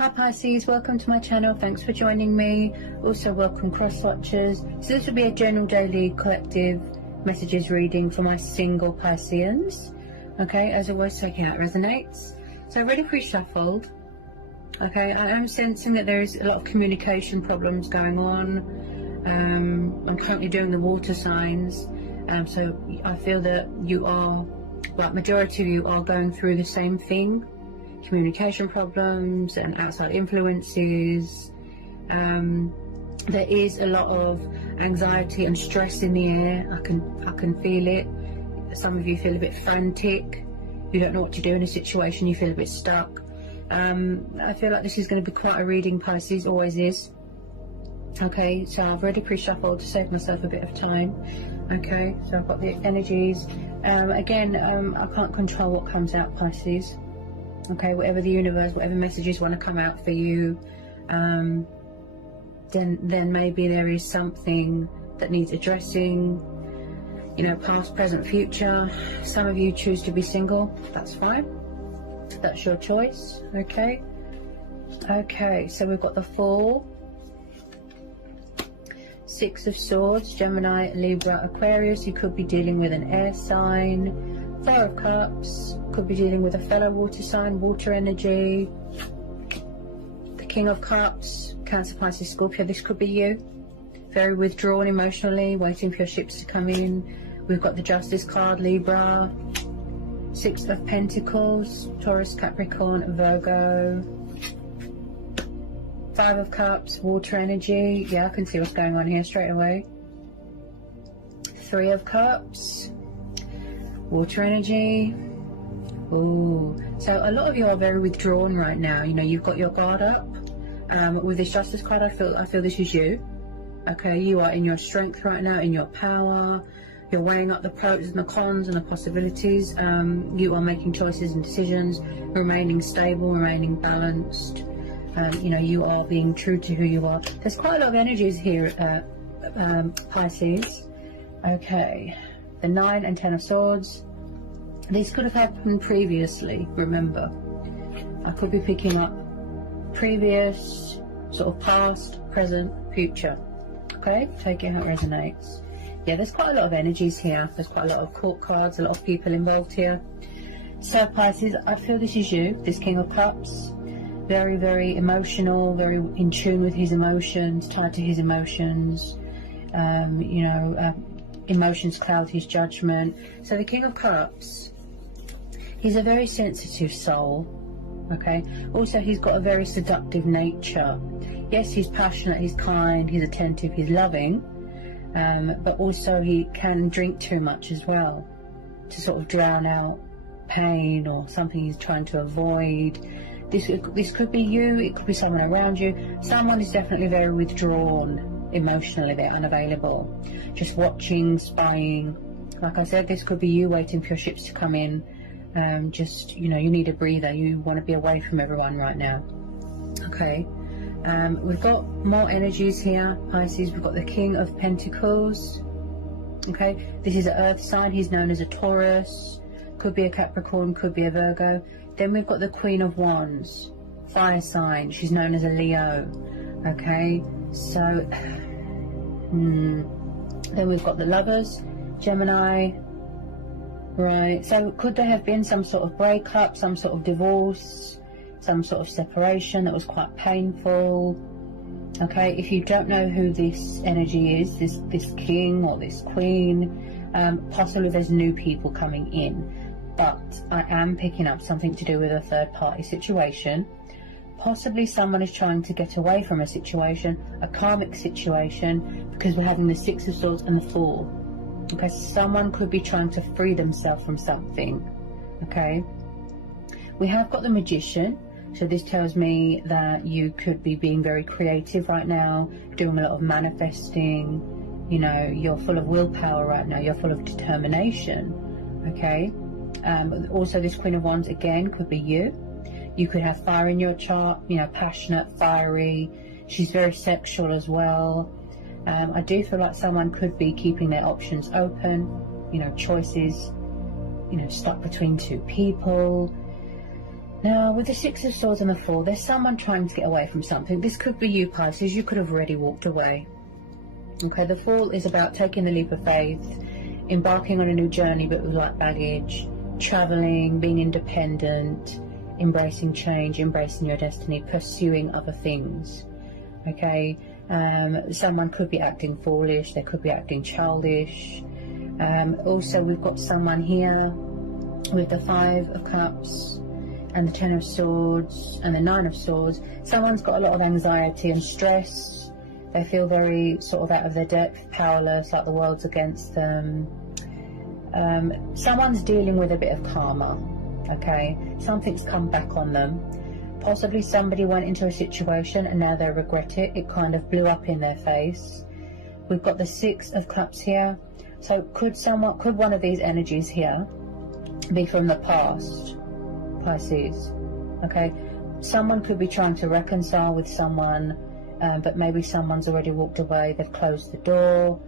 Hi Pisces, welcome to my channel. Thanks for joining me. Also welcome cross watchers. So this will be a general daily collective messages reading for my single Pisceans. Okay, as always, taking out resonates. So I've already pre-shuffled. Okay, I am sensing that there is a lot of communication problems going on. I'm currently doing the water signs. So I feel that you are, like majority of you are going through the same thing. Communication problems and outside influences. There is a lot of anxiety and stress in the air. I can feel it. Some of you feel a bit frantic. You don't know what to do in a situation. You feel a bit stuck. I feel like this is going to be quite a reading, Pisces, always is. Okay, so I've already pre-shuffled to save myself a bit of time. Okay, so I've got the energies. Again, I can't control what comes out, Pisces. Okay, whatever the universe, whatever messages want to come out for you, then maybe there is something that needs addressing, you know, past, present, future. Some of you choose to be single, that's fine, that's your choice. Okay, so we've got the Fool, Six of Swords, Gemini, Libra, Aquarius. You could be dealing with an air sign. Four of Cups, could be dealing with a fellow water sign, water energy. The King of Cups, Cancer, Pisces, Scorpio. This could be you, very withdrawn emotionally, waiting for your ships to come in. We've got the Justice card, Libra. Six of Pentacles, Taurus, Capricorn, Virgo. Five of Cups, water energy. Yeah, I can see what's going on here straight away. Three of Cups, water energy. Ooh, so a lot of you are very withdrawn right now. You know, you've got your guard up. With this Justice card, I feel this is you. Okay, you are in your strength right now, in your power. You're weighing up the pros and the cons and the possibilities. You are making choices and decisions, remaining stable, remaining balanced. You know, you are being true to who you are. There's quite a lot of energies here, Pisces. Okay, the Nine and Ten of Swords. These could have happened previously, remember. I could be picking up previous, sort of past, present, future. Okay, take it how it resonates. Yeah, there's quite a lot of energies here. There's quite a lot of court cards, a lot of people involved here. So Pisces, I feel this is you, this King of Cups. Very, very emotional, very in tune with his emotions, tied to his emotions. You know, emotions cloud his judgment. So the King of Cups, he's a very sensitive soul. Okay, also he's got a very seductive nature. Yes, he's passionate, he's kind, he's attentive, he's loving, but also he can drink too much as well to sort of drown out pain or something he's trying to avoid. This could be you, it could be someone around you. Someone is definitely very withdrawn emotionally, they're unavailable, just watching, spying. Like I said, this could be you waiting for your ships to come in. Just, you know, you need a breather, you want to be away from everyone right now. Okay, we've got more energies here, Pisces. We've got the King of Pentacles. Okay, this is an earth sign, he's known as a Taurus, could be a Capricorn, could be a Virgo. Then we've got the Queen of Wands, fire sign, she's known as a Leo. Okay, so then we've got the Lovers, Gemini. Right, so could there have been some sort of breakup, some sort of divorce, some sort of separation that was quite painful? Okay, if you don't know who this energy is, this king or this queen, possibly there's new people coming in. But I am picking up something to do with a third party situation. Possibly someone is trying to get away from a situation, a karmic situation, because we're having the Six of Swords and the Fool. Okay, someone could be trying to free themselves from something. Okay, we have got the Magician, so this tells me that you could be being very creative right now, doing a lot of manifesting. You know, you're full of willpower right now, you're full of determination. Okay, also this Queen of Wands again could be you. You could have fire in your chart, you know, passionate, fiery. She's very sexual as well. I do feel like someone could be keeping their options open, you know, choices, you know, stuck between two people. Now, with the Six of Swords and the Fool, there's someone trying to get away from something. This could be you, Pisces. You could have already walked away. Okay, the Fool is about taking the leap of faith, embarking on a new journey, but with light baggage, traveling, being independent, embracing change, embracing your destiny, pursuing other things. Okay, someone could be acting foolish, they could be acting childish. Also, we've got someone here with the Five of Cups and the Ten of Swords and the Nine of Swords. Someone's got a lot of anxiety and stress. They feel very sort of out of their depth, powerless, like the world's against them. Someone's dealing with a bit of karma. Okay, something's come back on them. Possibly somebody went into a situation and now they regret it. It kind of blew up in their face. We've got the Six of Cups here. So could one of these energies here be from the past, Pisces? Okay, someone could be trying to reconcile with someone, but maybe someone's already walked away, they've closed the door.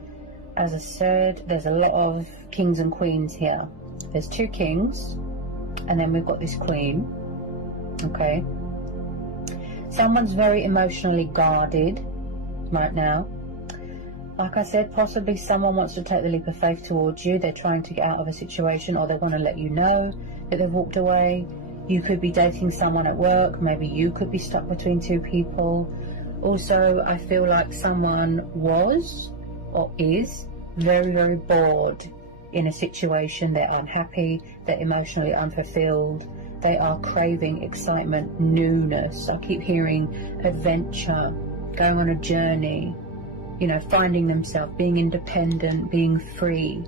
As I said, there's a lot of kings and queens here. There's two kings, and then we've got this queen. Okay, someone's very emotionally guarded right now. Like I said, possibly someone wants to take the leap of faith towards you. They're trying to get out of a situation, or they want to let you know that they've walked away. You could be dating someone at work. Maybe you could be stuck between two people. Also, I feel like someone was or is very, very bored in a situation. They're unhappy. They're emotionally unfulfilled. They are craving excitement, newness. I keep hearing adventure, going on a journey, you know, finding themselves, being independent, being free.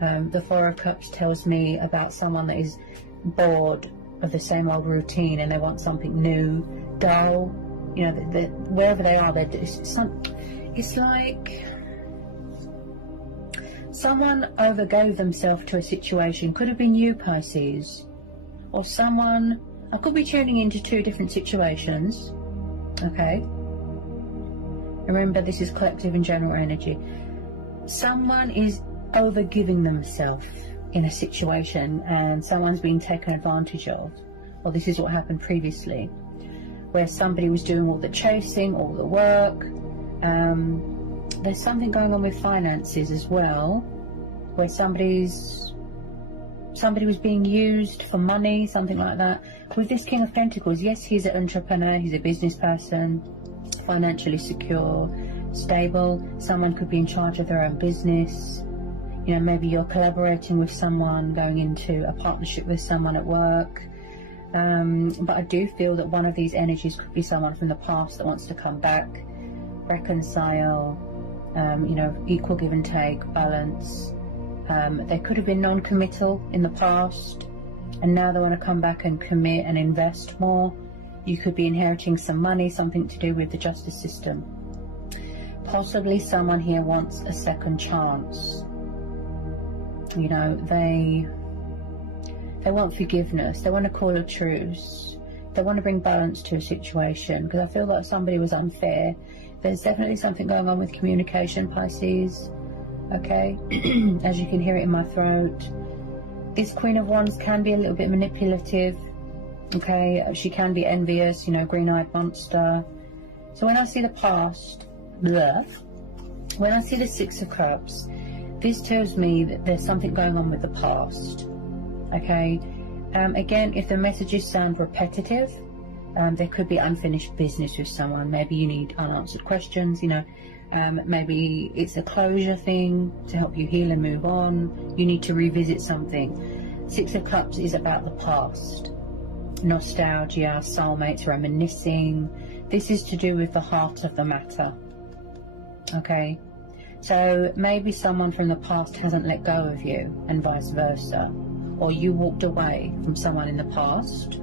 The Four of Cups tells me about someone that is bored of the same old routine and they want something new, dull. You know, wherever they are, it's like someone overgave themselves to a situation. Could have been you, Pisces, or someone. I could be tuning into two different situations. Okay. Remember, this is collective and general energy. Someone is overgiving themselves in a situation and someone's being taken advantage of. Well, this is what happened previously, where somebody was doing all the chasing, all the work. There's something going on with finances as well, where somebody was being used for money, something like that. With this King of Pentacles, yes, he's an entrepreneur, he's a business person, financially secure, stable. Someone could be in charge of their own business. You know, maybe you're collaborating with someone, going into a partnership with someone at work. But I do feel that one of these energies could be someone from the past that wants to come back, reconcile, you know, equal give and take, balance. They could have been non-committal in the past and now they want to come back and commit and invest more. You could be inheriting some money, something to do with the justice system. Possibly someone here wants a second chance. You know, they want forgiveness. They want to call a truce. They want to bring balance to a situation, because I feel like somebody was unfair. There's definitely something going on with communication, Pisces. Okay, as you can hear it in my throat. This Queen of Wands can be a little bit manipulative. Okay, she can be envious, you know, green-eyed monster. So when I see the past, when I see the Six of Cups, this tells me that there's something going on with the past. Okay, again, if the messages sound repetitive, there could be unfinished business with someone. Maybe you need unanswered questions, you know. Maybe it's a closure thing to help you heal and move on. You need to revisit something. Six of Cups is about the past. Nostalgia, soulmates, reminiscing. This is to do with the heart of the matter. Okay, so maybe someone from the past hasn't let go of you and vice versa, or you walked away from someone in the past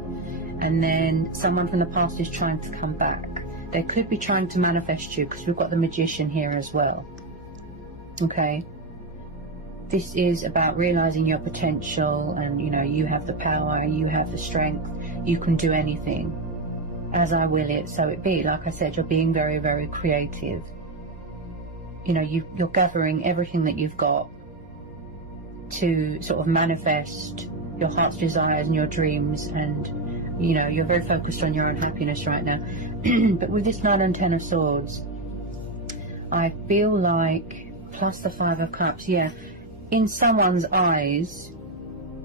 and then someone from the past is trying to come back. They could be trying to manifest you, because we've got the Magician here as well. Okay, this is about realizing your potential, and you know, you have the power, you have the strength, you can do anything. As I will it, so it be. Like I said, you're being very, very creative. You know, you're gathering everything that you've got to sort of manifest your heart's desires and your dreams, and you know, you're very focused on your own happiness right now. But with this 9 and 10 of Swords, I feel like, plus the 5 of Cups, yeah, in someone's eyes,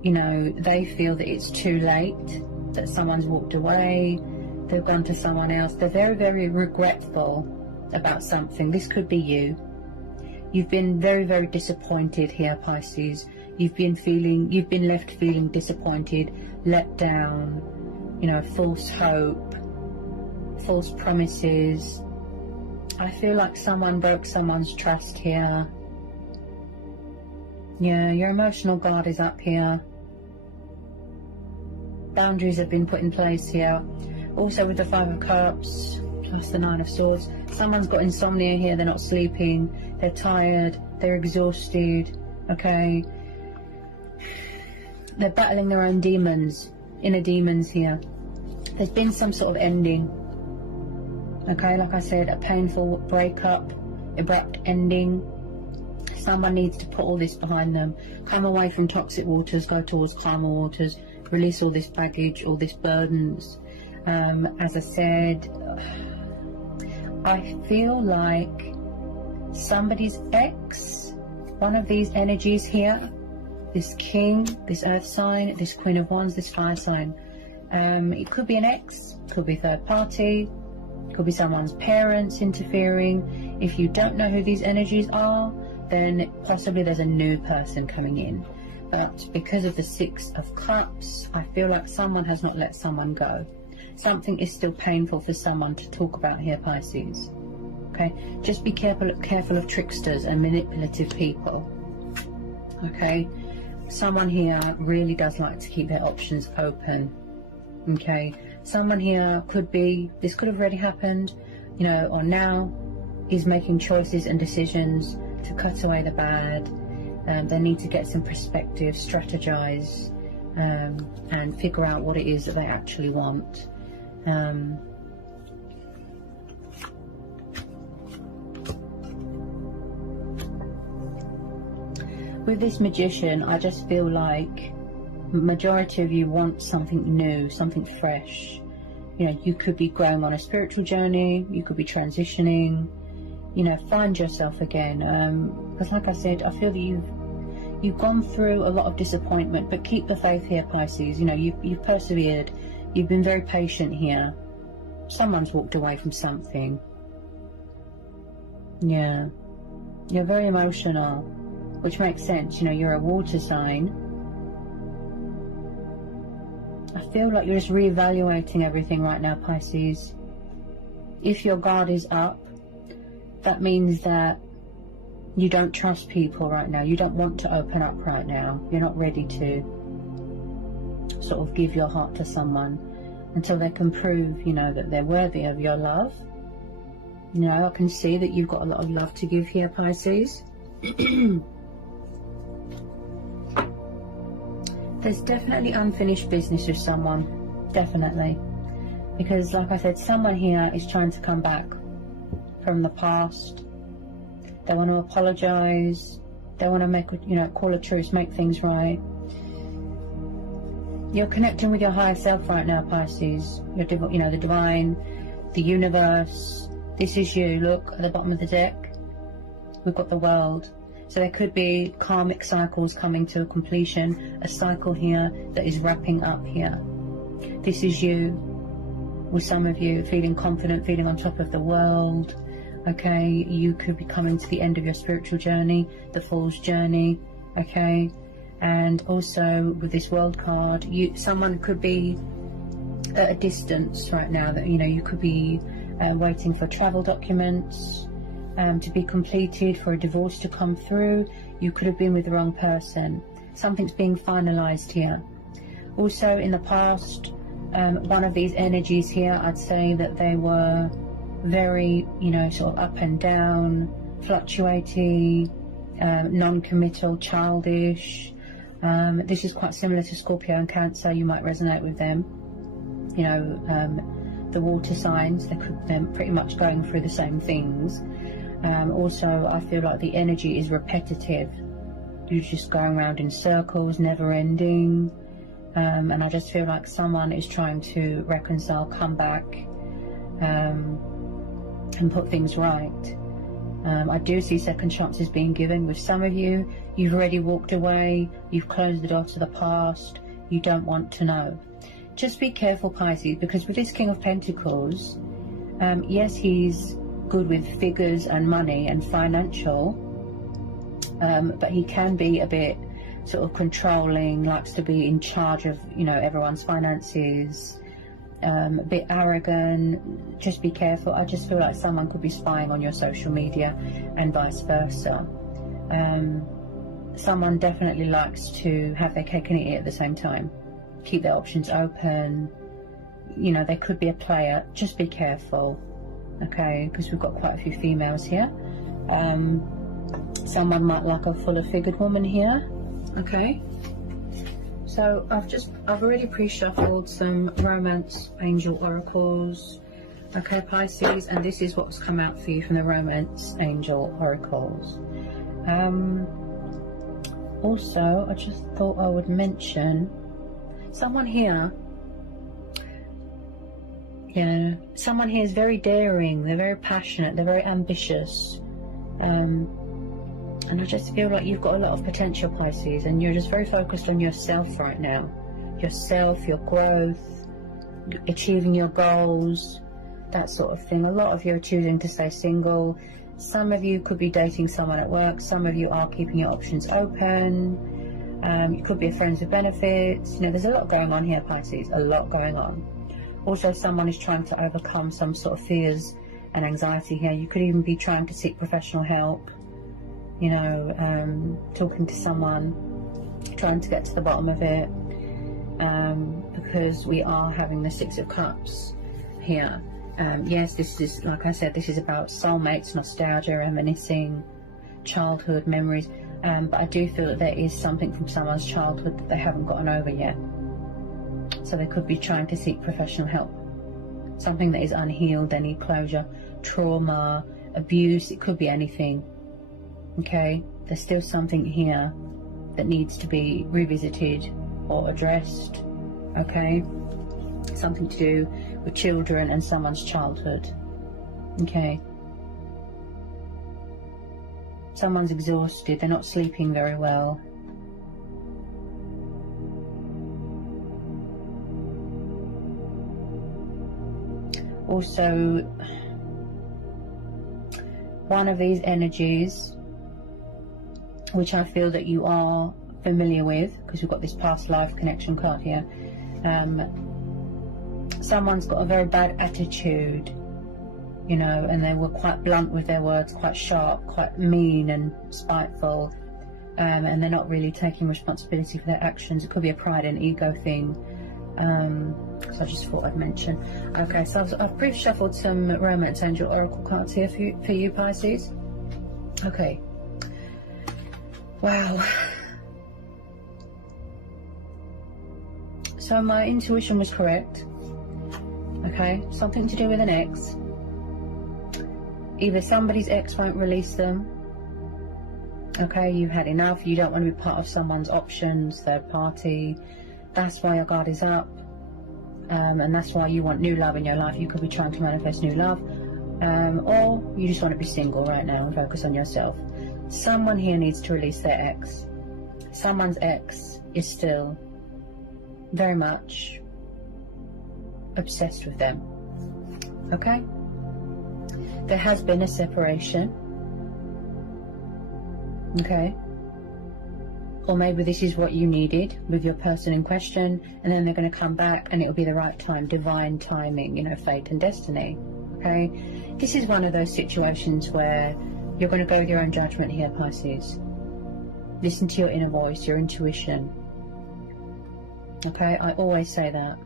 you know, they feel that it's too late, that someone's walked away, they've gone to someone else. They're very, very regretful about something. This could be you. You've been very, very disappointed here, Pisces. You've been left feeling disappointed, let down, you know, false hope, false promises. I feel like someone broke someone's trust here. Yeah, your emotional guard is up here. Boundaries have been put in place here. Also with the 5 of Cups, plus the 9 of Swords, someone's got insomnia here. They're not sleeping, they're tired, they're exhausted, okay? They're battling their own demons, inner demons here. There's been some sort of ending, okay? Like I said, a painful breakup, abrupt ending. Someone needs to put all this behind them. Come away from toxic waters, go towards calmer waters, release all this baggage, all these burdens. As I said, I feel like somebody's ex, one of these energies here, this King, this Earth sign, this Queen of Wands, this Fire sign, it could be an ex, could be third party, could be someone's parents interfering. If you don't know who these energies are, then possibly there's a new person coming in. But because of the 6 of Cups, I feel like someone has not let someone go. Something is still painful for someone to talk about here, Pisces. Okay, just be careful of tricksters and manipulative people. Okay, someone here really does like to keep their options open. Okay, someone here this could have already happened, you know, or now is making choices and decisions to cut away the bad. They need to get some perspective, strategize, and figure out what it is that they actually want. With this Magician, I just feel like majority of you want something new, something fresh. You know, you could be going on a spiritual journey, you could be transitioning, you know, find yourself again. Because like I said, I feel that you've gone through a lot of disappointment, but keep the faith here, Pisces. You know, you've persevered, you've been very patient here. Someone's walked away from something. Yeah, you're very emotional, which makes sense. You know, you're a water sign. I feel like you're just reevaluating everything right now, Pisces. If your guard is up, that means that you don't trust people right now. You don't want to open up right now. You're not ready to sort of give your heart to someone until they can prove, you know, that they're worthy of your love. You know, I can see that you've got a lot of love to give here, Pisces. There's definitely unfinished business with someone. Definitely. Because, like I said, someone here is trying to come back from the past. They want to apologize. They want to make, you know, call a truce, make things right. You're connecting with your higher self right now, Pisces. You know, the divine, the universe. This is you. Look at the bottom of the deck. We've got the world. So there could be karmic cycles coming to a completion. A cycle here that is wrapping up here. This is you. With some of you feeling confident, feeling on top of the world. Okay, you could be coming to the end of your spiritual journey, the Fool's journey. Okay, and also with this World card, someone could be at a distance right now. That, you know, you could be waiting for travel documents to be completed, for a divorce to come through. You could have been with the wrong person. Something's being finalized here. Also in the past, one of these energies here, I'd say that they were very, you know, sort of up and down, fluctuating, non-committal, childish. This is quite similar to Scorpio and Cancer. You might resonate with them. You know, the water signs, they're pretty much going through the same things. Also, I feel like the energy is repetitive. You're just going around in circles, never ending. and I just feel like someone is trying to reconcile, come back, and put things right. I do see second chances being given. With some of you, you've already walked away, you've closed the door to the past, you don't want to know. Just be careful, Pisces, because with this King of Pentacles, yes, he's good with figures and money and financial, but he can be a bit sort of controlling, likes to be in charge of, you know, everyone's finances, a bit arrogant. Just be careful. I just feel like someone could be spying on your social media and vice versa. Someone definitely likes to have their cake and eat it at the same time, keep their options open. You know, there could be a player. Just be careful, okay, because we've got quite a few females here. Someone might like a fuller figured woman here, okay. So I've already pre-shuffled some romance angel oracles, okay, Pisces, and this is what's come out for you from the romance angel oracles. Also, I just thought I would mention someone here. Yeah, someone here is very daring, they're very passionate, they're very ambitious, and I just feel like you've got a lot of potential, Pisces, and you're just very focused on yourself right now. Yourself, your growth, achieving your goals, that sort of thing. A lot of you are choosing to stay single. Some of you could be dating someone at work. Some of you are keeping your options open. You could be friends with benefits. You know, there's a lot going on here, Pisces, a lot going on. Also, someone is trying to overcome some sort of fears and anxiety here. You could even be trying to seek professional help. You know, talking to someone, trying to get to the bottom of it, because we are having the Six of Cups here. Yes, this is, like I said, this is about soulmates, nostalgia, reminiscing, childhood memories, but I do feel that there is something from someone's childhood that they haven't gotten over yet. So they could be trying to seek professional help. Something that is unhealed, they need closure, trauma, abuse, it could be anything. Okay, there's still something here that needs to be revisited or addressed, okay? Something to do with children and someone's childhood, okay? Someone's exhausted, they're not sleeping very well. Also, one of these energies, which I feel that you are familiar with, because we've got this past life connection card here. Someone's got a very bad attitude, you know, and they were quite blunt with their words, quite sharp, quite mean and spiteful, and they're not really taking responsibility for their actions. It could be a pride and ego thing. So I just thought I'd mention. Okay, so I've pre-shuffled some romance angel oracle cards here for you, Pisces. Okay. Wow. So my intuition was correct. Okay, something to do with an ex. Either somebody's ex won't release them. Okay, you've had enough. You don't want to be part of someone's options, third party. That's why your guard is up. And that's why you want new love in your life. You could be trying to manifest new love. Or you just want to be single right now and focus on yourself. Someone here needs to release their ex. Someone's ex is still very much obsessed with them. Okay? There has been a separation. Okay? Or maybe this is what you needed with your person in question, and then they're going to come back and it'll be the right time, divine timing, you know, fate and destiny. Okay? This is one of those situations where you're going to go with your own judgment here, Pisces. Listen to your inner voice, your intuition. Okay? I always say that.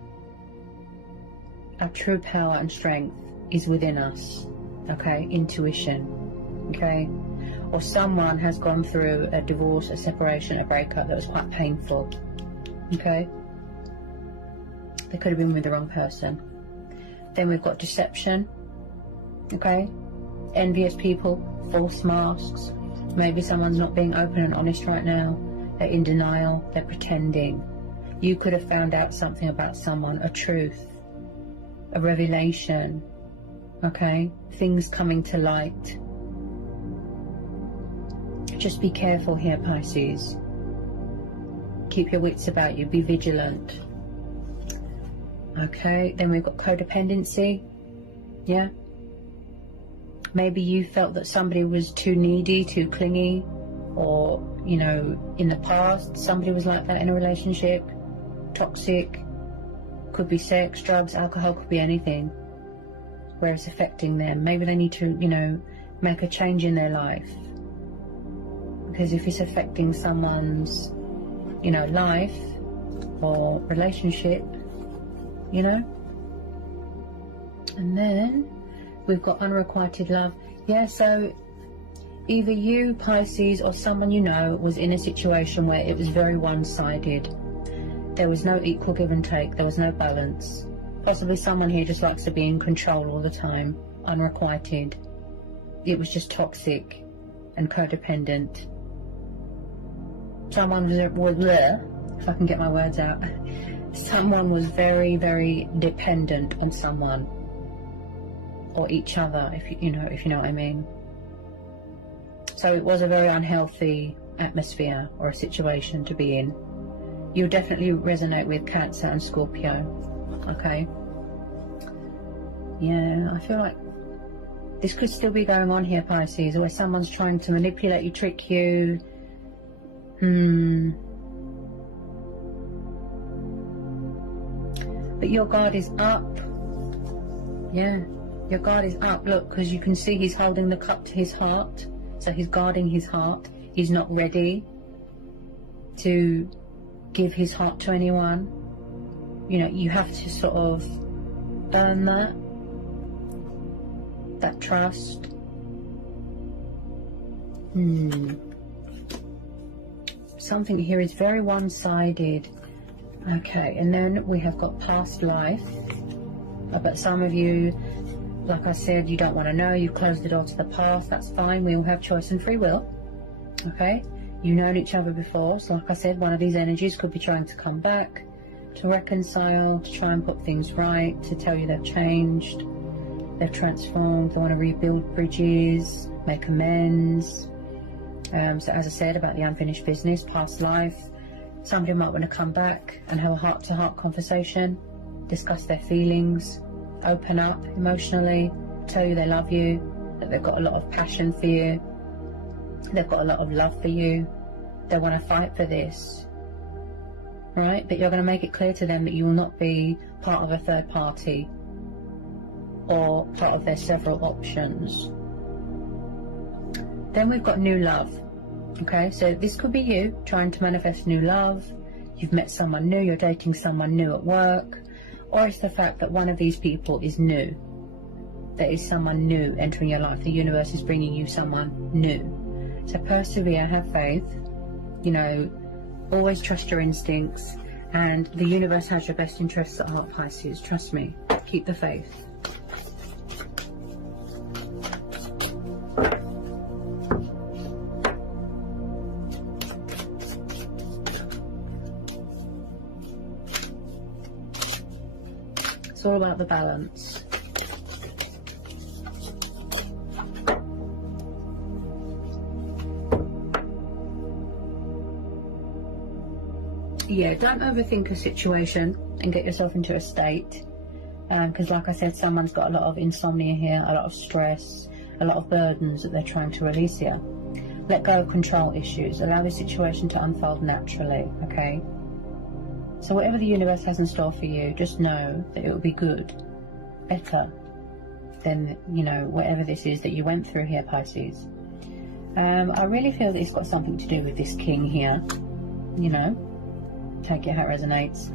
Our true power and strength is within us. Okay? Intuition. Okay? Or someone has gone through a divorce, a separation, a breakup that was quite painful. Okay? They could have been with the wrong person. Then we've got deception. Okay? Envious people, false masks. Maybe someone's not being open and honest right now. They're in denial. They're pretending. You could have found out something about someone, a truth, a revelation, okay? Things coming to light. Just be careful here, Pisces. Keep your wits about you. Be vigilant. Okay, then we've got codependency. Yeah. Maybe you felt that somebody was too needy, too clingy, or, you know, in the past, somebody was like that in a relationship. Toxic. Could be sex, drugs, alcohol, could be anything. Where it's affecting them. Maybe they need to, you know, make a change in their life. Because if it's affecting someone's, you know, life or relationship, you know. And then we've got unrequited love. Yeah, so either you, Pisces, or someone you know was in a situation where it was very one-sided. There was no equal give and take. There was no balance. Possibly someone here just likes to be in control all the time. Unrequited. It was just toxic and codependent. Someone was there, if I can get my words out. Someone was very, very dependent on someone or each other, if you know what I mean. So it was a very unhealthy atmosphere or a situation to be in. You definitely resonate with Cancer and Scorpio. Okay. Yeah, I feel like this could still be going on here, Pisces, where someone's trying to manipulate you, trick you. But your guard is up. Yeah, your guard is up. Look, because you can see he's holding the cup to his heart. So he's guarding his heart. He's not ready to give his heart to anyone. You know, you have to sort of earn that trust. Something here is very one-sided. Okay, and then we have got past life. But some of you, like I said, you don't want to know. You've closed the door to the past. That's fine. We all have choice and free will. Okay, you've known each other before. So like I said, one of these energies could be trying to come back, to reconcile, to try and put things right, to tell you they've changed, they've transformed, they want to rebuild bridges, make amends. So as I said about the unfinished business, past life, somebody might want to come back and have a heart-to-heart conversation, discuss their feelings, open up emotionally, tell you they love you, that they've got a lot of passion for you, they've got a lot of love for you, they want to fight for this, right? But you're going to make it clear to them that you will not be part of a third party or part of their several options. Then we've got new love. Okay, so this could be you trying to manifest new love. You've met someone new, you're dating someone new at work, or it's the fact that one of these people is new. There is someone new entering your life. The universe is bringing you someone new. So persevere, have faith, you know, always trust your instincts, and the universe has your best interests at heart, Pisces. Trust me, keep the faith. It's all about the balance. Yeah, don't overthink a situation and get yourself into a state. Because like I said, someone's got a lot of insomnia here, a lot of stress, a lot of burdens that they're trying to release here. Let go of control issues. Allow the situation to unfold naturally, okay? So whatever the universe has in store for you, just know that it will be good, better than, you know, whatever this is that you went through here, Pisces. I really feel that it's got something to do with this king here, you know, take it how it resonates.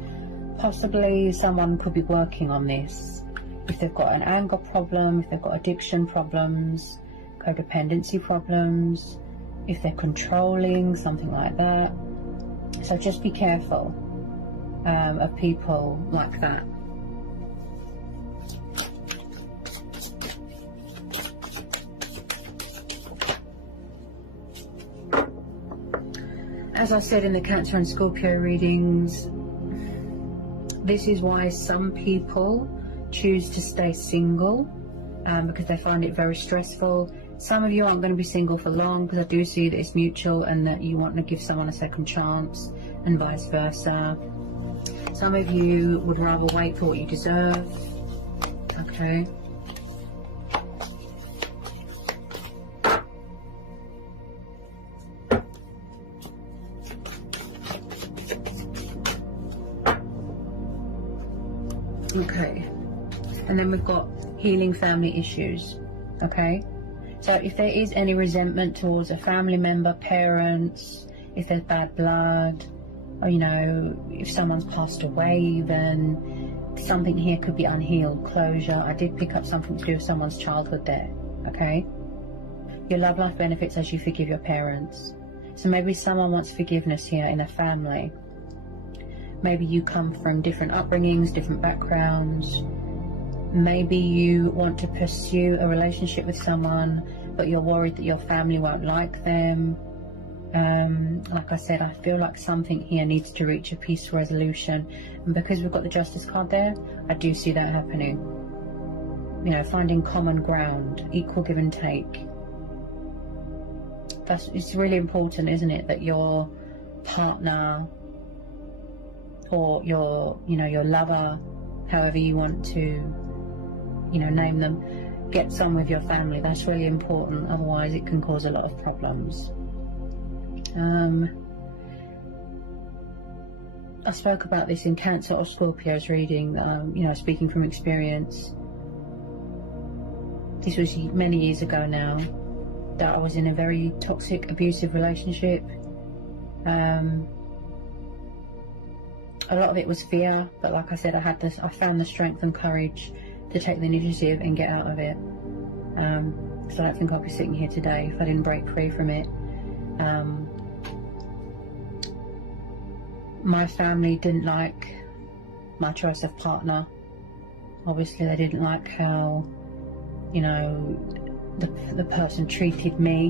Possibly someone could be working on this. If they've got an anger problem, if they've got addiction problems, codependency problems, if they're controlling, something like that. So just be careful of people like that. As I said in the Cancer and Scorpio readings, This is why some people choose to stay single, because they find it very stressful. Some of you aren't going to be single for long, because I do see that it's mutual and that you want to give someone a second chance, and vice versa. Some of you would rather wait for what you deserve. Okay. Okay, and then we've got healing family issues. Okay, so if there is any resentment towards a family member, parents, if there's bad blood, or you know, if someone's passed away, even something here could be unhealed, closure. I did pick up something to do with someone's childhood there. Okay, your love life benefits as you forgive your parents. So maybe someone wants forgiveness here in a family. Maybe you come from different upbringings, different backgrounds. Maybe you want to pursue a relationship with someone, but you're worried that your family won't like them. Like I said, I feel like something here needs to reach a peaceful resolution. And because we've got the Justice card there, I do see that happening. You know, finding common ground, equal give and take. It's really important, isn't it, that your partner or your, you know, your lover, however you want to, you know, name them, gets on with your family. That's really important. Otherwise, it can cause a lot of problems. I spoke about this in Cancer or Scorpio's reading. You know, speaking from experience. This was many years ago now, that I was in a very toxic, abusive relationship. A lot of it was fear, but like I said, I found the strength and courage to take the initiative and get out of it. So I don't think I'll be sitting here today if I didn't break free from it. My family didn't like my choice of partner. Obviously, they didn't like how, you know, the person treated me.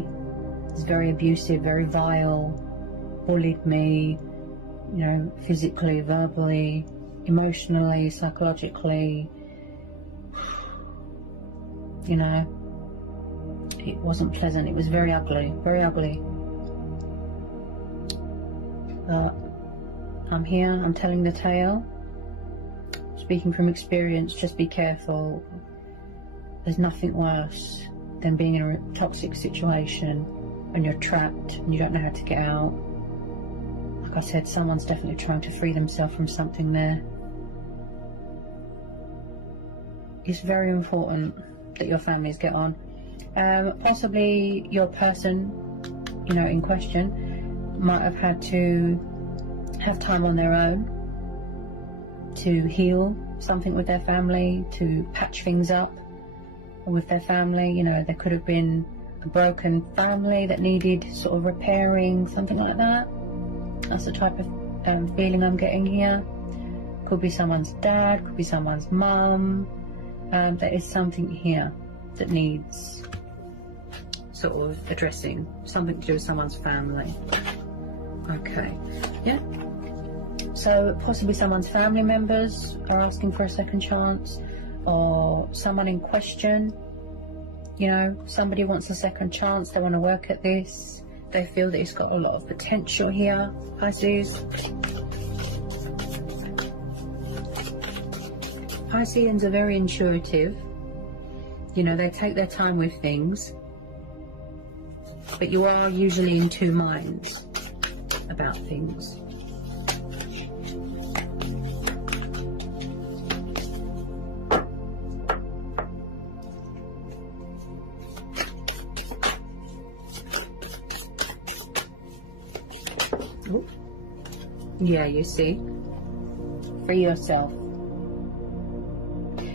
It was very abusive, very vile, bullied me, you know, physically, verbally, emotionally, psychologically. You know, it wasn't pleasant. It was very ugly, very ugly. But I'm here, I'm telling the tale. Speaking from experience, just be careful. There's nothing worse than being in a toxic situation and you're trapped and you don't know how to get out. Like I said, someone's definitely trying to free themselves from something there. It's very important that your families get on. Possibly your person, you know, in question might have had to have time on their own to heal something with their family, to patch things up with their family. You know, there could have been a broken family that needed sort of repairing, something like that. That's the type of feeling I'm getting here. Could be someone's dad, could be someone's mum. There is something here that needs sort of addressing, something to do with someone's family. Okay, yeah. So possibly someone's family members are asking for a second chance, or someone in question, you know, somebody wants a second chance, they want to work at this, they feel that it's got a lot of potential here, Pisces. Pisceans are very intuitive, you know, they take their time with things, but you are usually in two minds about things. Yeah, you see, free yourself.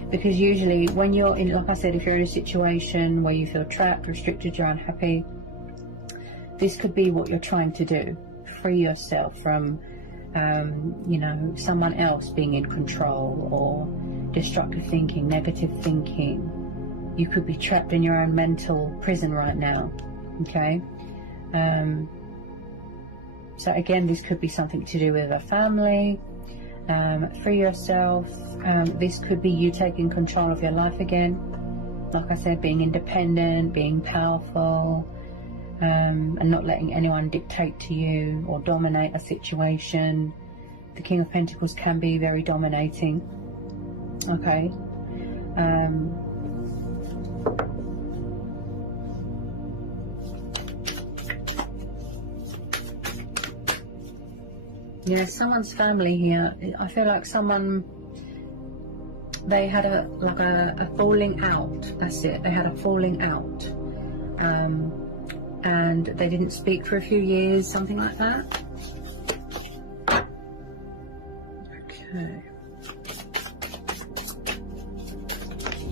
Because usually when you're in, like I said, if you're in a situation where you feel trapped, restricted, you're unhappy, this could be what you're trying to do. Free yourself from, you know, someone else being in control, or destructive thinking, negative thinking. You could be trapped in your own mental prison right now, okay? So again, this could be something to do with a family. Free yourself. This could be you taking control of your life again. Like I said, being independent, being powerful, and not letting anyone dictate to you or dominate a situation. The King of Pentacles can be very dominating. Okay. Yeah, someone's family here. I feel like someone, they had a falling out. That's it. They had a falling out, and they didn't speak for a few years, something like that. Okay.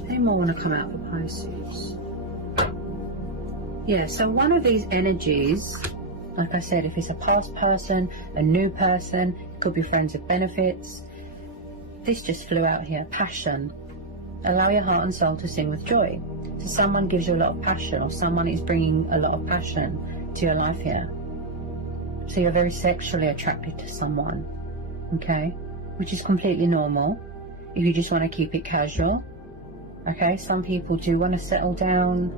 Any more want to come out for Pisces? Yeah. So one of these energies, like I said, if it's a past person, a new person, it could be friends with benefits. This just flew out here. Passion. Allow your heart and soul to sing with joy. So someone gives you a lot of passion, or someone is bringing a lot of passion to your life here. So you're very sexually attracted to someone, okay? Which is completely normal if you just want to keep it casual, okay? Some people do want to settle down.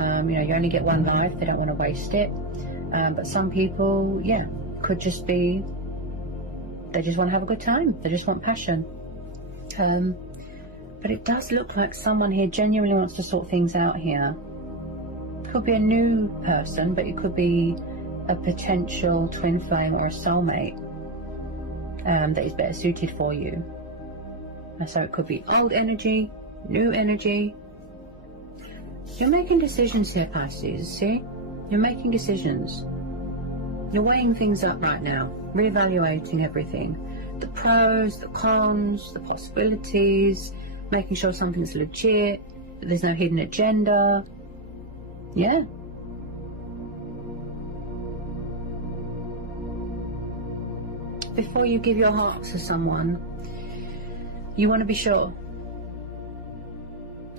You know, you only get one life. They don't want to waste it. But some people, yeah, could just be, they just want to have a good time. They just want passion. But it does look like someone here genuinely wants to sort things out here. It could be a new person, but it could be a potential twin flame or a soulmate that is better suited for you. And so it could be old energy, new energy. You're making decisions here, Pisces, see? You're making decisions. You're weighing things up right now, reevaluating everything. The pros, the cons, the possibilities, making sure something's legit, that there's no hidden agenda. Yeah. Before you give your heart to someone, you want to be sure.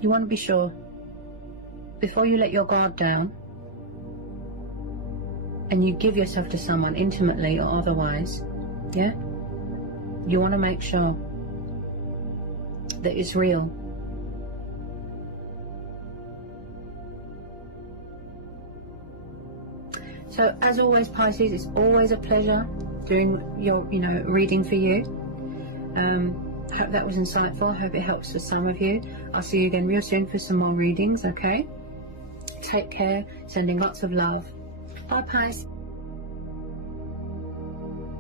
You want to be sure. Before you let your guard down, and you give yourself to someone intimately or otherwise, yeah, you want to make sure that it's real. So as always, Pisces, it's always a pleasure doing your reading for you. I hope that was insightful. I hope it helps for some of you. I'll see you again real soon for some more readings, okay? Take care, sending lots of love. Bye, Pisces.